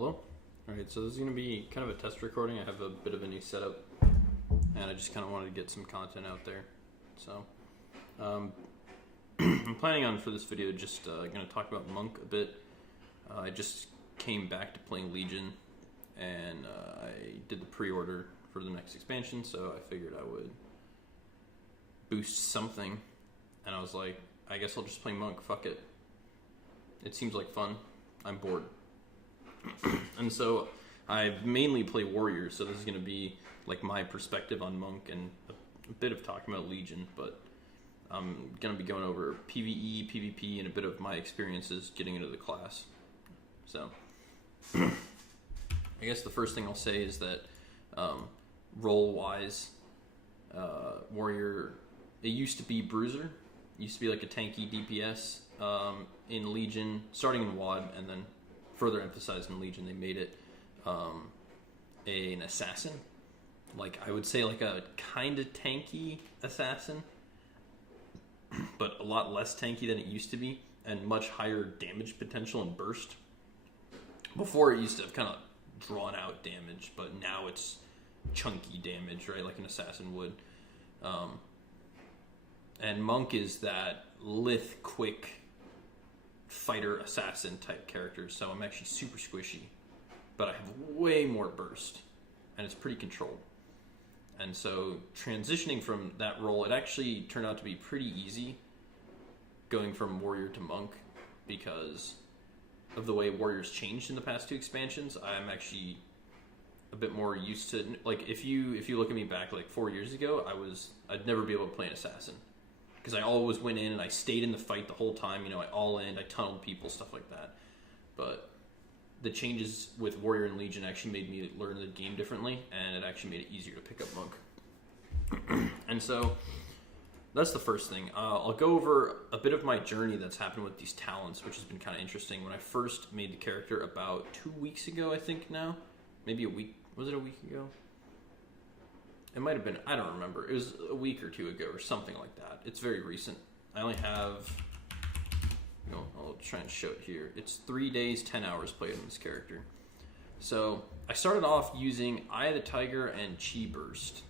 Hello? Alright, so this is going to be kind of a test recording. I have a bit of a new setup, and I just kind of wanted to get some content out there. So, I'm planning on, for this video, just going to talk about Monk a bit. I just came back to playing Legion, and I did the pre-order for the next expansion, so I figured I would boost something, and I was like, I guess I'll just play Monk, fuck it. It seems like fun. I'm bored. And so I mainly play Warriors, so this is going to be like my perspective on Monk and a bit of talking about Legion, but I'm going to be going over PvE, PvP, and a bit of my experiences getting into the class. So I guess the first thing I'll say is that role-wise, Warrior, it used to be Bruiser. It used to be like a tanky DPS in Legion, starting in WoD, and then further emphasized in Legion, they made it an assassin. Like, I would say like a kind of tanky assassin, but a lot less tanky than it used to be, and much higher damage potential and burst. Before, it used to have kind of drawn out damage, but now it's chunky damage, right, like an assassin would. And Monk is that lithe, quick fighter assassin type character, so I'm actually super squishy, but I have way more burst, and it's pretty controlled. And so transitioning from that role, it actually turned out to be pretty easy going from Warrior to Monk because of the way Warriors changed in the past two expansions. I'm actually a bit more used to, like, if you look at me back like 4 years ago, I'd never be able to play an assassin. Because I always went in and I stayed in the fight the whole time. You know, I all-in, I tunneled people, stuff like that. But the changes with Warrior and Legion actually made me learn the game differently, and it actually made it easier to pick up Monk. And so that's the first thing. I'll go over a bit of my journey that's happened with these talents, which has been kind of interesting. When I first made the character about 2 weeks ago, I think now. Maybe a week. Was it a week ago? It might have been, I don't remember. It was a week or two ago or something like that. It's very recent. I only have, I'll try and show it here. It's 3 days, 10 hours played on this character. So I started off using Eye of the Tiger and Chi Burst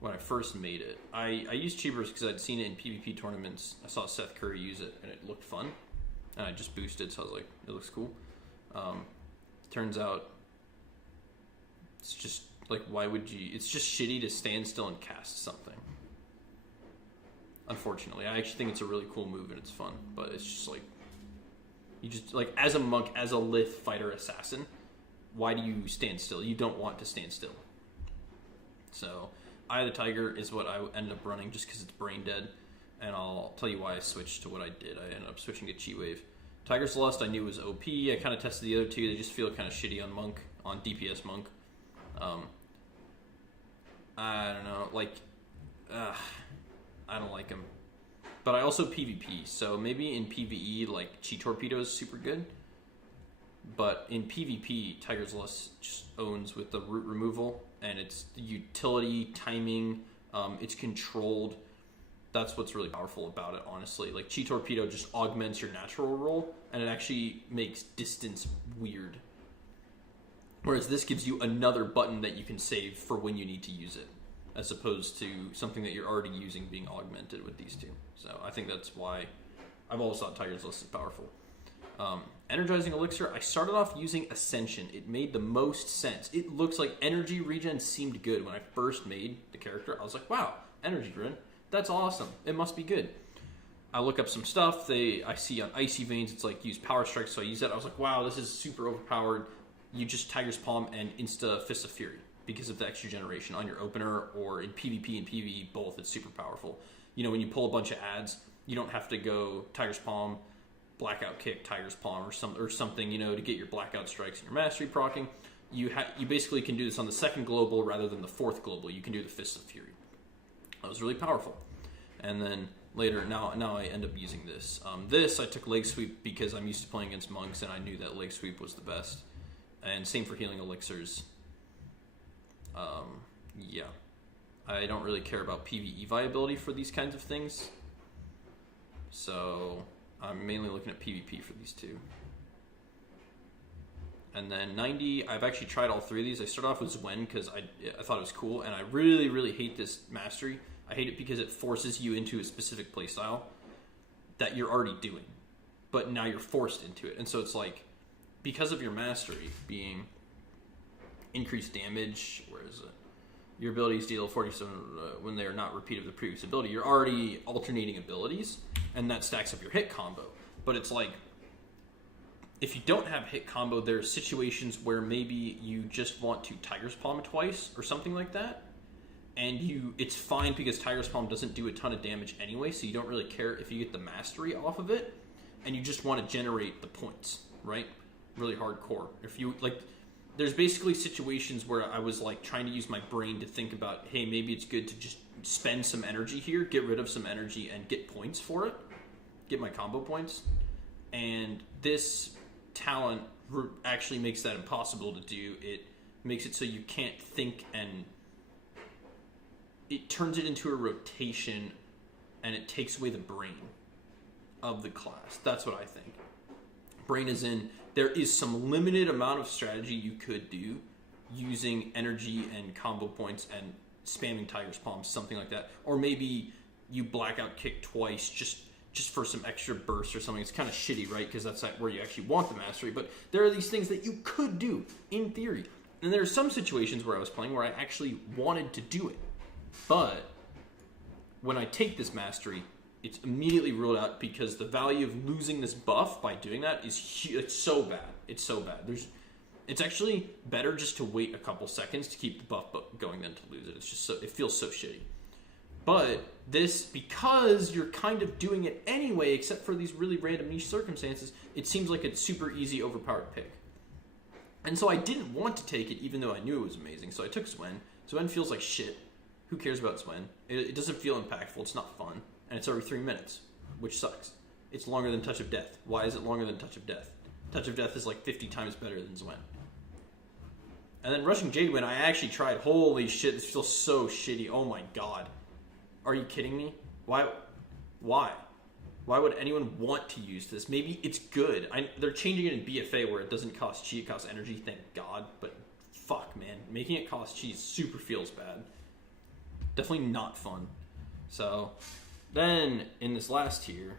when I first made it. I used Chi Burst because I'd seen it in PvP tournaments. I saw Seth Curry use it and it looked fun. And I just boosted, so I was like, it looks cool. Turns out it's just, like, why would you... It's just shitty to stand still and cast something. Unfortunately. I actually think it's a really cool move and it's fun. But it's just like... You just... Like, as a monk, as a lithe fighter assassin, why do you stand still? You don't want to stand still. So, Eye of the Tiger is what I ended up running just because it's brain dead. And I'll tell you why I switched to what I did. I ended up switching to Chi Wave. Tiger's Lust I knew was OP. I kind of tested the other two. They just feel kind of shitty on Monk. On DPS Monk. I don't know, like, I don't like him. But I also PvP, so maybe in PvE, like, Chi Torpedo is super good. But in PvP, Tiger's Lust just owns with the root removal, and it's utility, timing, it's controlled. That's what's really powerful about it, honestly. Like, Chi Torpedo just augments your natural roll, and it actually makes distance weird. Whereas this gives you another button that you can save for when you need to use it, as opposed to something that you're already using being augmented with these two. So I think that's why I've always thought Tiger's List is powerful. Energizing Elixir, I started off using Ascension. It made the most sense. It looks like energy regen seemed good when I first made the character. I was like, wow, energy regen, that's awesome. It must be good. I look up some stuff. I see on Icy Veins, it's like use Power Strike, so I use that. I was like, wow, this is super overpowered. You just Tiger's Palm and insta Fist of Fury because of the extra generation on your opener, or in PvP and PvE both. It's super powerful. You know, when you pull a bunch of adds, you don't have to go Tiger's Palm, Blackout Kick, Tiger's Palm, or something, you know, to get your Blackout Strikes and your Mastery proccing. You basically can do this on the second global rather than the fourth global. You can do the Fist of Fury. That was really powerful. And then later, now I end up using this. This I took Leg Sweep because I'm used to playing against monks, and I knew that Leg Sweep was the best. And same for healing elixirs. Yeah. I don't really care about PvE viability for these kinds of things. So I'm mainly looking at PvP for these two. And then 90, I've actually tried all three of these. I started off with Zwen because I thought it was cool, and I really, really hate this mastery. I hate it because it forces you into a specific playstyle that you're already doing, but now you're forced into it. And so it's like, because of your mastery being increased damage, whereas your abilities deal 47 when they are not repeat of the previous ability, you're already alternating abilities, and that stacks up your hit combo. But it's like, if you don't have hit combo, there's situations where maybe you just want to Tiger's Palm twice or something like that, and it's fine because Tiger's Palm doesn't do a ton of damage anyway, so you don't really care if you get the mastery off of it, and you just want to generate the points, right? Really hardcore. If you like, there's basically situations where I was like trying to use my brain to think about, hey, maybe it's good to just spend some energy here, get rid of some energy, and get points for it, get my combo points, and this talent actually makes that impossible to do. It makes it so you can't think, and it turns it into a rotation, and it takes away the brain of the class. That's what I think. Brain is in, there is some limited amount of strategy you could do using energy and combo points and spamming Tiger's Palm, something like that. Or maybe you blackout kick twice just for some extra burst or something. It's kind of shitty, right? Because that's where you actually want the mastery. But there are these things that you could do, in theory. And there are some situations where I was playing where I actually wanted to do it. But when I take this mastery, it's immediately ruled out because the value of losing this buff by doing that is huge. It's so bad. It's so bad. It's actually better just to wait a couple seconds to keep the buff going than to lose it. It's just it feels so shitty. But this, because you're kind of doing it anyway, except for these really random niche circumstances, it seems like a super easy overpowered pick. And so I didn't want to take it, even though I knew it was amazing. So I took Swen. Swen feels like shit. Who cares about Swen? It doesn't feel impactful. It's not fun. And it's every 3 minutes, which sucks. It's longer than Touch of Death. Why is it longer than Touch of Death? Touch of Death is like 50 times better than Swen. And then Rushing Jadewind, I actually tried. Holy shit, this feels so shitty. Oh my god. Are you kidding me? Why? Why would anyone want to use this? Maybe it's good. They're changing it in BFA where it doesn't cost chi, it costs energy, thank god. But fuck, man. Making it cost chi super feels bad. Definitely not fun. So, then, in this last tier,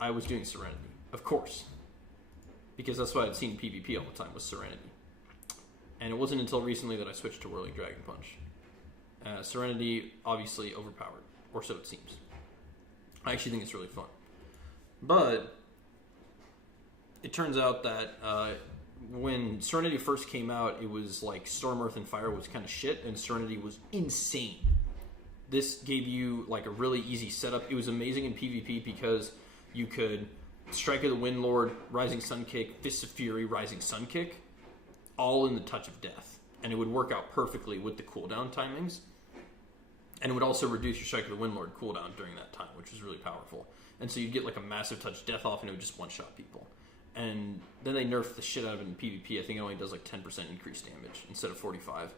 I was doing Serenity. Of course. Because that's what I'd seen in PvP all the time, was Serenity. And it wasn't until recently that I switched to Whirling Dragon Punch. Serenity, obviously overpowered, or so it seems. I actually think it's really fun. But it turns out that when Serenity first came out, it was like Storm, Earth, and Fire was kind of shit, and Serenity was insane. This gave you like a really easy setup. It was amazing in PvP because you could Strike of the Windlord, Rising Sun Kick, Fists of Fury, Rising Sun Kick, all in the Touch of Death. And it would work out perfectly with the cooldown timings. And it would also reduce your Strike of the Windlord cooldown during that time, which was really powerful. And so you'd get like a massive Touch of Death off, and it would just one-shot people. And then they nerfed the shit out of it in PvP. I think it only does like 10% increased damage instead of 45.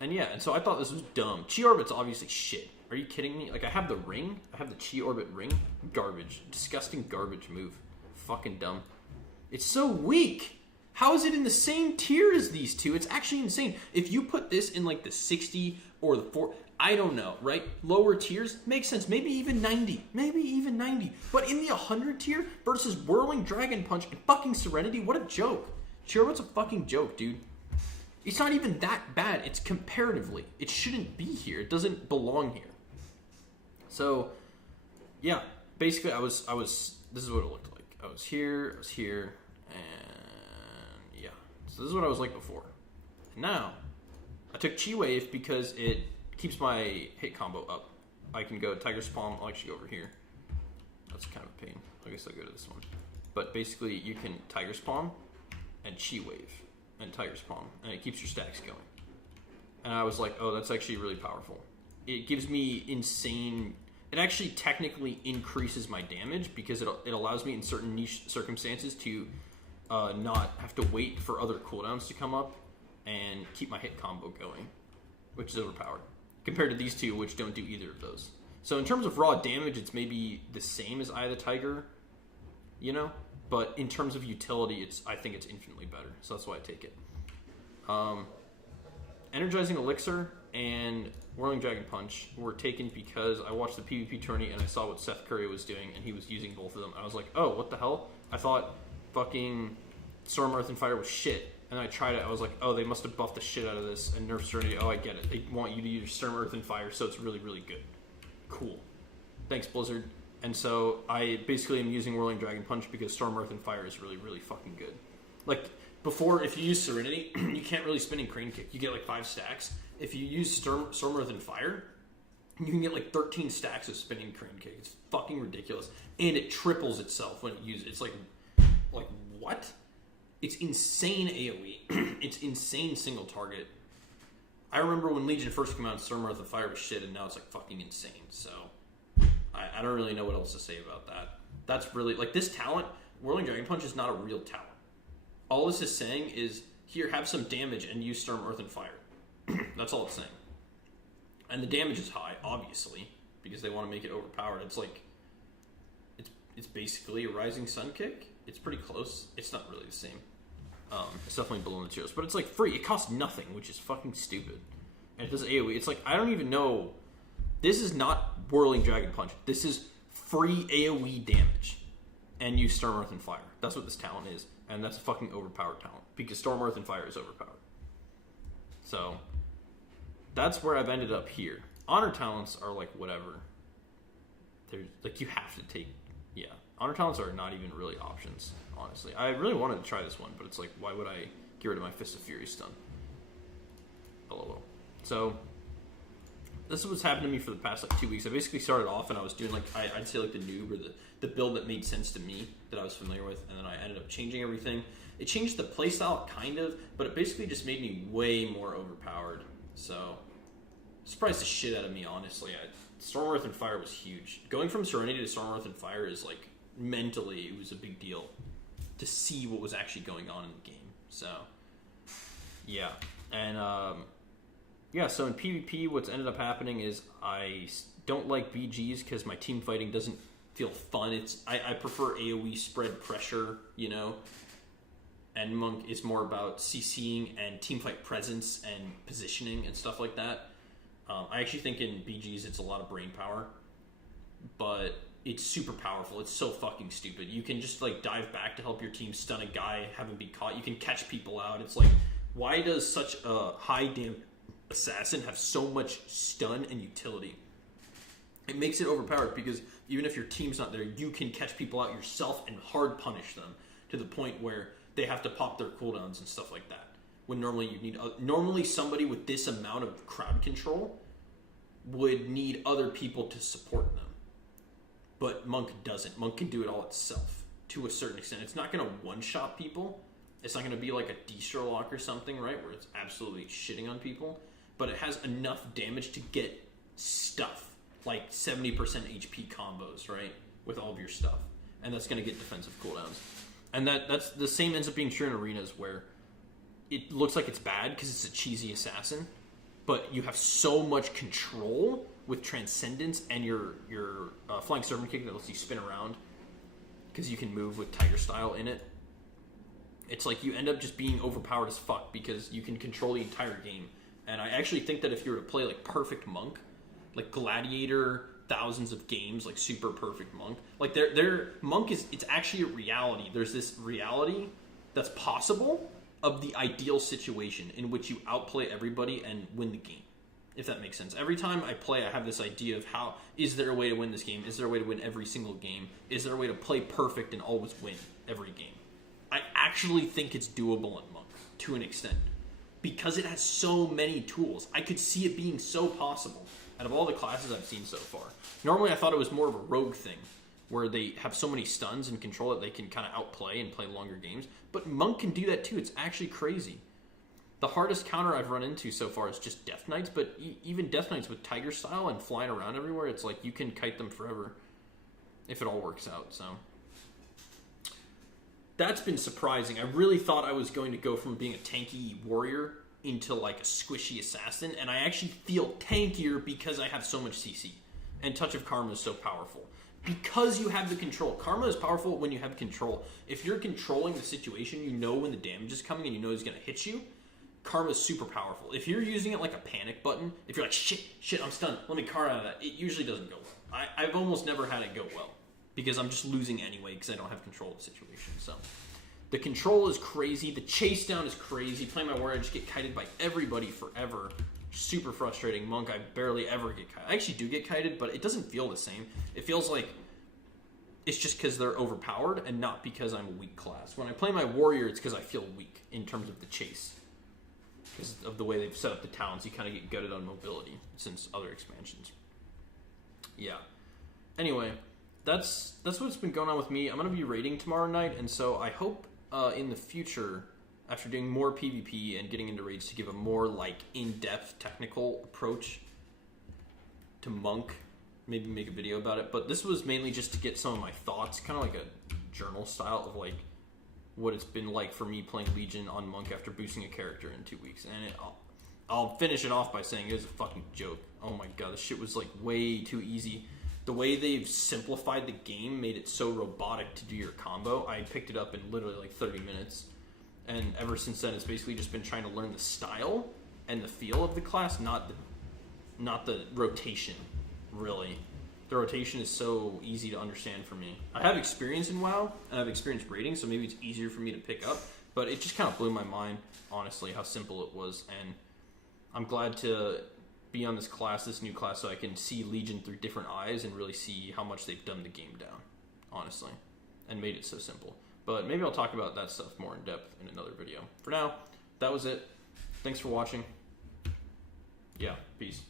And yeah, and so I thought this was dumb. Chi Orbit's obviously shit. Are you kidding me? Like, I have the ring. I have the Chi Orbit ring. Garbage. Disgusting garbage move. Fucking dumb. It's so weak. How is it in the same tier as these two? It's actually insane. If you put this in like the 60 or the 4, I don't know, right? Lower tiers, makes sense. Maybe even 90. Maybe even 90. But in the 100 tier versus Whirling Dragon Punch and fucking Serenity, what a joke. Chi Orbit's a fucking joke, dude. It's not even that bad. It's comparatively. It shouldn't be here. It doesn't belong here. So, yeah. Basically, I was. This is what it looked like. I was here, and yeah. So this is what I was like before. And now, I took Chi Wave because it keeps my hit combo up. I can go Tiger's Palm. I'll actually go over here. That's kind of a pain. I guess I'll go to this one. But basically, you can Tiger's Palm and Chi Wave and Tiger's Palm, and it keeps your stacks going. And I was like, oh, that's actually really powerful. It gives me insane... It actually technically increases my damage because it allows me in certain niche circumstances to not have to wait for other cooldowns to come up and keep my hit combo going, which is overpowered, compared to these two, which don't do either of those. So in terms of raw damage, it's maybe the same as Eye of the Tiger, you know? But in terms of utility, I think it's infinitely better. So that's why I take it. Energizing Elixir and Whirling Dragon Punch were taken because I watched the PvP tourney and I saw what Seth Curry was doing, and he was using both of them. I was like, oh, what the hell? I thought fucking Storm, Earth, and Fire was shit. And I tried it. I was like, oh, they must have buffed the shit out of this and nerfed Serenity. Oh, I get it. They want you to use Storm, Earth, and Fire, so it's really, really good. Cool. Thanks, Blizzard. And so I basically am using Whirling Dragon Punch because Storm, Earth, and Fire is really, really fucking good. Like, before, if you use Serenity, you can't really spin in Crane Kick. You get like 5 stacks. If you use Storm, Earth, and Fire, you can get like 13 stacks of spinning Crane Kick. It's fucking ridiculous. And it triples itself when you use it. It's like what? It's insane AoE. It's insane single target. I remember when Legion first came out, Storm, Earth, and Fire was shit, and now it's like fucking insane. So I don't really know what else to say about that. That's really, like, this talent, Whirling Dragon Punch is not a real talent. All this is saying is, here, have some damage and use Storm, Earth, and Fire. That's all it's saying. And the damage is high, obviously, because they want to make it overpowered. It's like, it's basically a Rising Sun Kick. It's pretty close. It's not really the same. It's definitely below the tiers, but it's like free. It costs nothing, which is fucking stupid. And it does AoE. It's like, I don't even know. This is not Whirling Dragon Punch. This is free AoE damage. And use Storm, Earth, and Fire. That's what this talent is. And that's a fucking overpowered talent. Because Storm, Earth, and Fire is overpowered. So, that's where I've ended up here. Honor talents are like whatever. There's like, you have to take, yeah. Honor talents are not even really options, honestly. I really wanted to try this one, but it's like, why would I get rid of my Fist of Fury stun? LOL. So, this is what's happened to me for the past like 2 weeks. I basically started off and I was doing like, I'd say like the noob or the build that made sense to me, that I was familiar with, and then I ended up changing everything. It changed the playstyle kind of, but it basically just made me way more overpowered. So, surprised the shit out of me, honestly. Storm, Earth, and Fire was huge. Going from Serenity to Storm, Earth, and Fire is like, mentally, it was a big deal to see what was actually going on in the game. So, yeah. And, yeah, so in PvP, what's ended up happening is I don't like BGs because my team fighting doesn't feel fun. I prefer AoE spread pressure, you know, and Monk is more about CCing and teamfight presence and positioning and stuff like that. I actually think in BGs it's a lot of brain power, but it's super powerful. It's so fucking stupid. You can just like dive back to help your team stun a guy, have him be caught. You can catch people out. It's like, why does such a high damage assassin have so much stun and utility? It makes it overpowered because even if your team's not there, you can catch people out yourself and hard punish them to the point where they have to pop their cooldowns and stuff like that. When normally you need, normally somebody with this amount of crowd control would need other people to support them. But Monk doesn't. Monk can do it all itself to a certain extent. It's not going to one-shot people. It's not going to be like a destro lock or something, right, where it's absolutely shitting on people. But it has enough damage to get stuff, like 70% HP combos, right, with all of your stuff. And that's going to get defensive cooldowns. And that's the same ends up being true in arenas where it looks like it's bad because it's a cheesy assassin, but you have so much control with Transcendence and your Flying Serpent Kick that lets you spin around because you can move with Tiger Style in it. It's like you end up just being overpowered as fuck because you can control the entire game. And I actually think that if you were to play like perfect Monk, like Gladiator, thousands of games, like super perfect Monk, like their Monk it's actually a reality. There's this reality that's possible of the ideal situation in which you outplay everybody and win the game, if that makes sense. Every time I play, I have this idea of how, is there a way to win this game? Is there a way to win every single game? Is there a way to play perfect and always win every game? I actually think it's doable in Monk, to an extent, because it has so many tools. I could see it being so possible out of all the classes I've seen so far. Normally I thought it was more of a rogue thing, where they have so many stuns and control that they can kind of outplay and play longer games. But Monk can do that too. It's actually crazy. The hardest counter I've run into so far is just Death Knights, but even Death Knights with Tiger Style and flying around everywhere, it's like you can kite them forever if it all works out. So that's been surprising. I really thought I was going to go from being a tanky warrior into like a squishy assassin, and I actually feel tankier because I have so much CC. And Touch of Karma is so powerful. because you have the control. Karma is powerful when you have control. If you're controlling the situation, you know when the damage is coming and you know he's going to hit you. Karma is super powerful. If you're using it like a panic button, if you're like, shit, I'm stunned, let me karma out of that, it usually doesn't go well. I've almost never had it go well because I'm just losing anyway because I don't have control of the situation. So the control is crazy. The chase down is crazy. Playing my warrior, I just get kited by everybody forever. Super frustrating. Monk, I barely ever get kited. I actually do get kited, but it doesn't feel the same. It feels like it's just because they're overpowered and not because I'm a weak class. When I play my warrior, it's because I feel weak in terms of the chase. Because of the way they've set up the towns, you kind of get gutted on mobility since other expansions. Yeah. Anyway, that's what's been going on with me. I'm going to be raiding tomorrow night, and so I hope in the future, after doing more PvP and getting into raids, to give a more like in-depth technical approach to Monk. Maybe make a video about it. But this was mainly just to get some of my thoughts, kind of like a journal style of like what it's been like for me playing Legion on Monk after boosting a character in 2 weeks. And I'll finish it off by saying it was a fucking joke. Oh my god, this shit was like way too easy. The way they've simplified the game made it so robotic to do your combo. I picked it up in literally like 30 minutes. And ever since then, it's basically just been trying to learn the style and the feel of the class, not the rotation, really. The rotation is so easy to understand for me. I have experience in WoW, and I've experienced raiding, so maybe it's easier for me to pick up. But it just kind of blew my mind, honestly, how simple it was. And I'm glad to be on this class, this new class, so I can see Legion through different eyes and really see how much they've dumbed the game down, honestly, and made it so simple. But maybe I'll talk about that stuff more in depth in another video. For now, that was it. Thanks for watching. Yeah, peace.